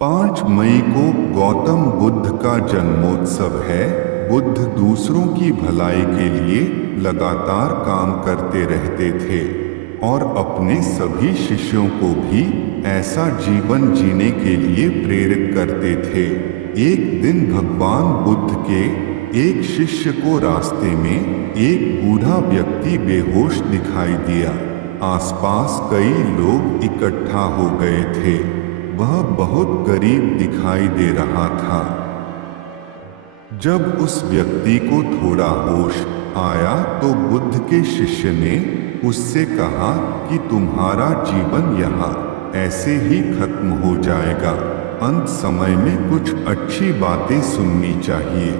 5 मई को गौतम बुद्ध का जन्मोत्सव है। बुद्ध दूसरों की भलाई के लिए लगातार काम करते रहते थे और अपने सभी शिष्यों को भी ऐसा जीवन जीने के लिए प्रेरित करते थे। एक दिन भगवान बुद्ध के एक शिष्य को रास्ते में एक बूढ़ा व्यक्ति बेहोश दिखाई दिया। आसपास कई लोग इकट्ठा हो गए थे। वह बहुत गरीब दिखाई दे रहा था। जब उस व्यक्ति को थोड़ा होश आया तो बुद्ध के शिष्य ने उससे कहा कि तुम्हारा जीवन यहाँ ऐसे ही खत्म हो जाएगा। अंत समय में कुछ अच्छी बातें सुननी चाहिए।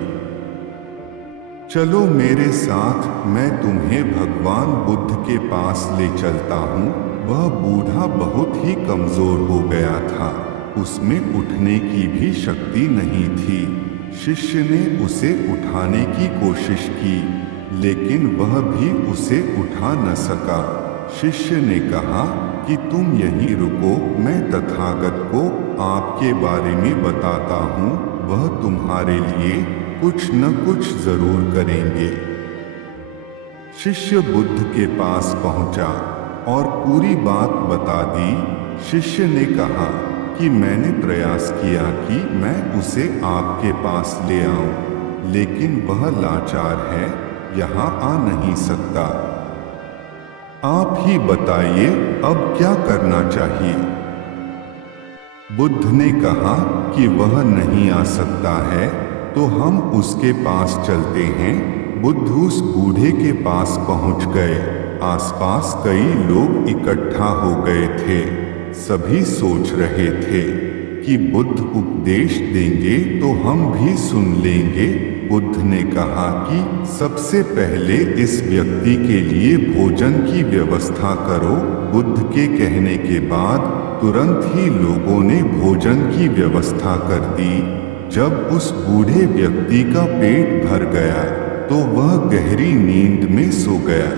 चलो मेरे साथ, मैं तुम्हें भगवान बुद्ध के पास ले चलता हूँ। वह बूढ़ा बहुत ही कमजोर हो गया था। उसमें उठने की भी शक्ति नहीं थी। शिष्य ने उसे उठाने की कोशिश की, लेकिन वह भी उसे उठा न सका। शिष्य ने कहा कि तुम यहीं रुको, मैं तथागत को आपके बारे में बताता हूँ। वह तुम्हारे लिए कुछ न कुछ जरूर करेंगे। शिष्य बुद्ध के पास पहुंचा और पूरी बात बता दी। शिष्य ने कहा कि मैंने प्रयास किया कि मैं उसे आपके पास ले आऊं, लेकिन वह लाचार है, यहाँ आ नहीं सकता। आप ही बताइए अब क्या करना चाहिए। बुद्ध ने कहा कि वह नहीं आ सकता है तो हम उसके पास चलते हैं। बुद्ध उस बूढ़े के पास पहुंच गए। आसपास कई लोग इकट्ठा हो गए थे। सभी सोच रहे थे कि बुद्ध उपदेश देंगे तो हम भी सुन लेंगे। बुद्ध ने कहा कि सबसे पहले इस व्यक्ति के लिए भोजन की व्यवस्था करो। बुद्ध के कहने के बाद तुरंत ही लोगों ने भोजन की व्यवस्था कर दी। जब उस बूढ़े व्यक्ति का पेट भर गया तो वह गहरी नींद में सो गया।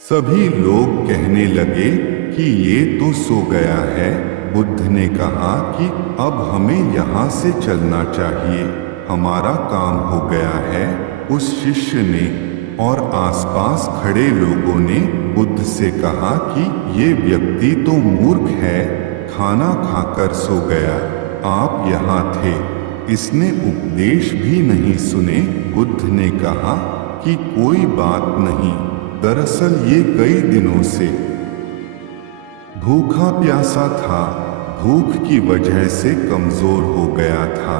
सभी लोग कहने लगे कि ये तो सो गया है। बुद्ध ने कहा कि अब हमें यहाँ से चलना चाहिए, हमारा काम हो गया है। उस शिष्य ने और आसपास खड़े लोगों ने बुद्ध से कहा कि ये व्यक्ति तो मूर्ख है, खाना खाकर सो गया, आप यहाँ थे, इसने उपदेश भी नहीं सुने। बुद्ध ने कहा कि कोई बात नहीं, दरअसल ये कई दिनों से भूखा प्यासा था, भूख की वजह से कमजोर हो गया था।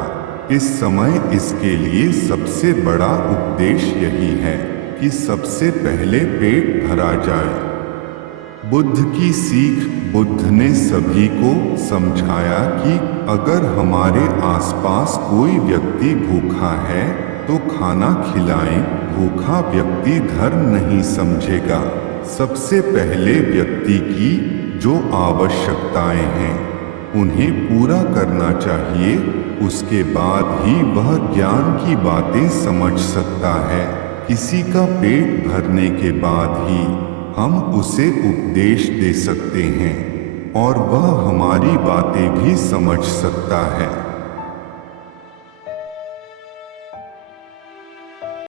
इस समय इसके लिए सबसे बड़ा उपदेश यही है कि सबसे पहले पेट भरा जाए। बुद्ध की सीख। बुद्ध ने सभी को समझाया कि अगर हमारे आसपास कोई व्यक्ति भूखा है तो खाना खिलाएं। भूखा व्यक्ति धर्म नहीं समझेगा। सबसे पहले व्यक्ति की जो आवश्यकताएं हैं उन्हें पूरा करना चाहिए, उसके बाद ही वह ज्ञान की बातें समझ सकता है। किसी का पेट भरने के बाद ही हम उसे उपदेश दे सकते हैं और वह हमारी बातें भी समझ सकता है।